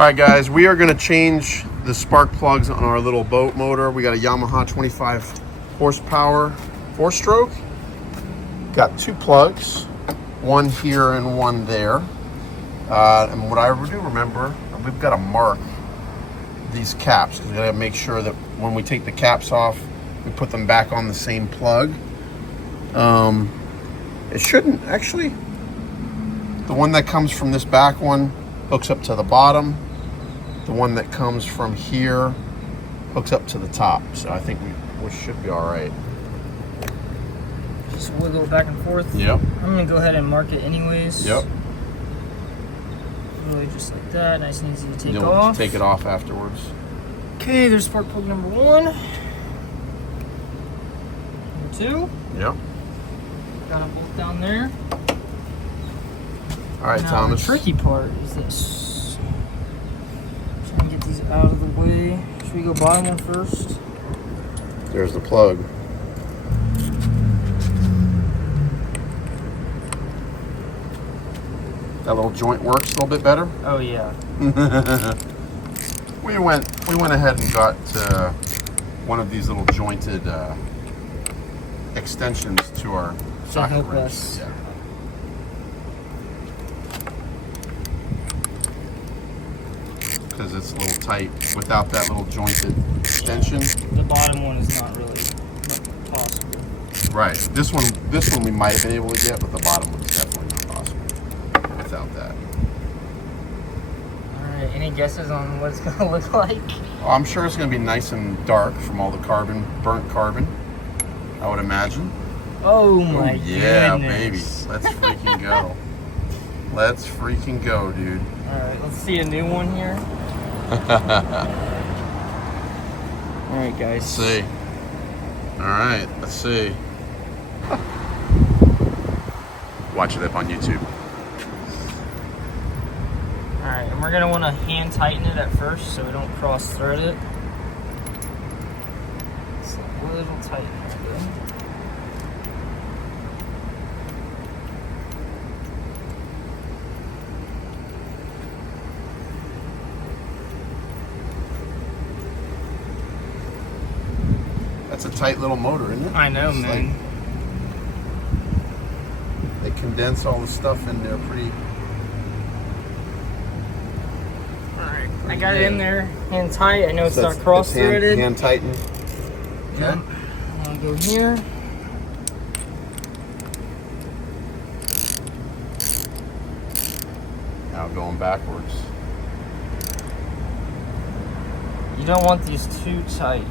right, guys, we are going to change the spark plugs on our little boat motor. We got a Yamaha 25 horsepower 4-stroke. Got 2 plugs, one here and one there. And what I do remember, we've got to mark these caps because we got to make sure that when we take the caps off, we put them back on the same plug. It shouldn't actually. The one that comes from this back one hooks up to the bottom. The one that comes from here hooks up to the top. So I think we should be all right. Just wiggle it back and forth. Yep. I'm gonna go ahead and mark it anyways. Yep. Really just like that, nice and easy to take You'll off. take it off afterwards. Okay, there's spark plug number 1. Number 2. Yep. Got them both down there. All right, now, Thomas. The tricky part is this. Try and get these out of the way. Should we go bottom one first? There's the plug. That little joint works a little bit better. Oh yeah. we went ahead and got one of these little jointed extensions to our socket help wrench. us. Yeah. Because it's a little tight without that little jointed extension. The bottom one is not really possible. Right. This one we might have been able to get, but the bottom one is definitely not possible without that. All right. Any guesses on what it's gonna look like? Well, I'm sure it's going to be nice and dark from all the burnt carbon. I would imagine. Oh my yeah, goodness. baby. Let's freaking go. Let's freaking go, dude. All right. Let's see a new one here. All right, guys. Let's see. All right, let's see. Watch it up on YouTube. All right, and we're gonna want to hand tighten it at first so we don't cross thread it. It's a little tight right there. That's a tight little motor, isn't it? I know, It's man. like they condense all the stuff in there pretty. Alright, I got it in there, hand tight. I know it's not cross hand, threaded. hand tighten. Okay. I'll go here. Now going backwards. You don't want these too tight.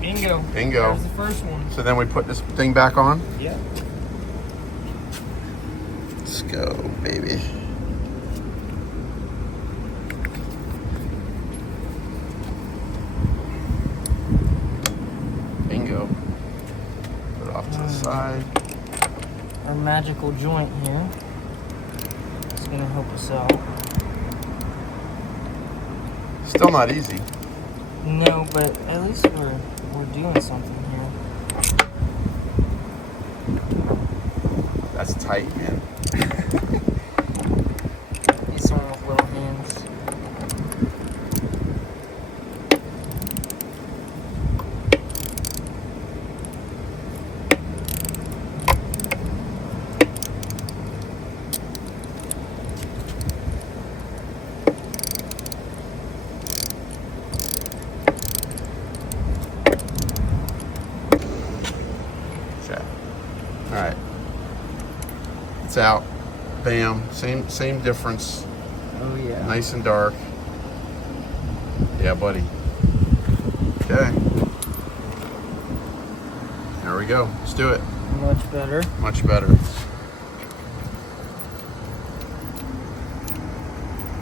Bingo. Bingo. There's the first one. So then we put this thing back on. Yeah. Let's go, baby. Bingo. Put it off to the side. Our magical joint here. It's gonna help us out. Still not easy. No, but at least we're doing something here. That's tight, man. Need someone with little hands. All right, it's out. Bam. Same difference. Oh yeah. Nice and dark. Yeah, buddy. Okay. There we go. Let's do it. Much better. Much better.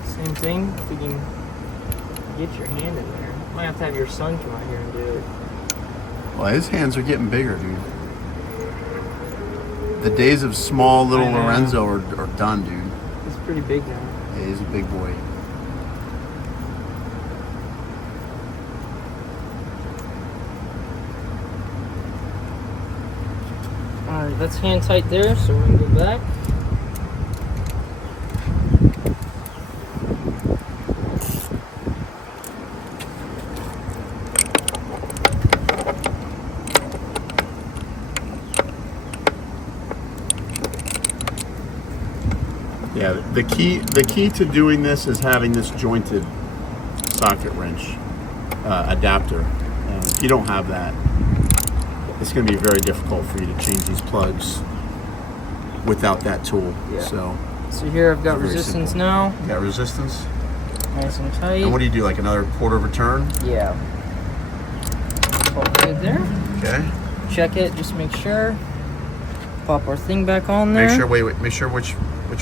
Same thing. If you can get your hand in there. Might have to have your son come out here and do it. Well, his hands are getting bigger, dude. The days of small little I know. Lorenzo are done, dude. He's pretty big now. Yeah, he's a big boy. Alright, that's hand tight there, so we're gonna go back. Yeah, the key to doing this is having this jointed socket wrench adapter. If you don't have that, it's going to be very difficult for you to change these plugs without that tool. Yeah. So here I've got resistance now. You got resistance. Nice and tight. And what do you do? Like another quarter of a turn? Yeah. All good there. Okay. Check it. Just make sure. Pop our thing back on there. Make sure. Wait. Make sure which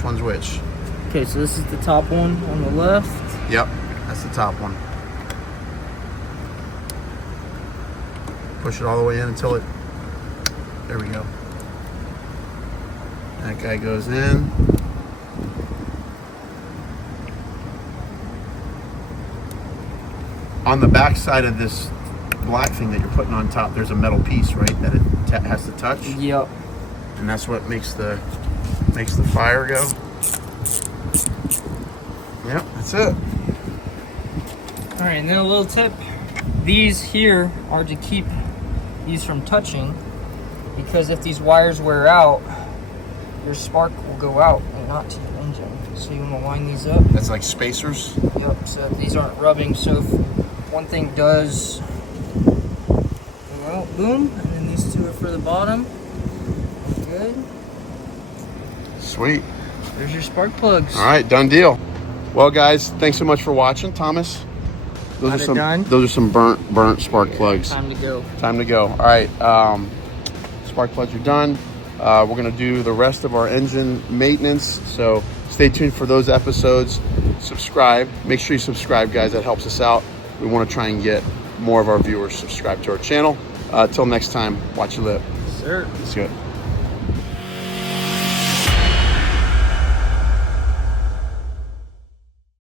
one's which. Okay, so this is the top one on the left. Yep, that's the top one. Push it all the way in until it. There we go. That guy goes in. On the back side of this black thing that you're putting on top, there's a metal piece, right, that it has to touch. Yep. And that's what makes the fire go. Yep, that's it. All right, and then a little tip. These here are to keep these from touching, because if these wires wear out, your spark will go out and not to your engine. So you want to line these up. That's like spacers. Yep, so these aren't rubbing. So if one thing does go out, boom, and then these two are for the bottom. Good. Sweet. There's your spark plugs. All right, done deal. Well, guys, thanks so much for watching. Thomas, those are some burnt spark plugs. Time to go. Time to go. All right, spark plugs are done. We're gonna do the rest of our engine maintenance, so stay tuned for those episodes. Subscribe. Make sure you subscribe, guys. That helps us out. We want to try and get more of our viewers subscribed to our channel. Till next time, watch your lip. Sir. Let's go.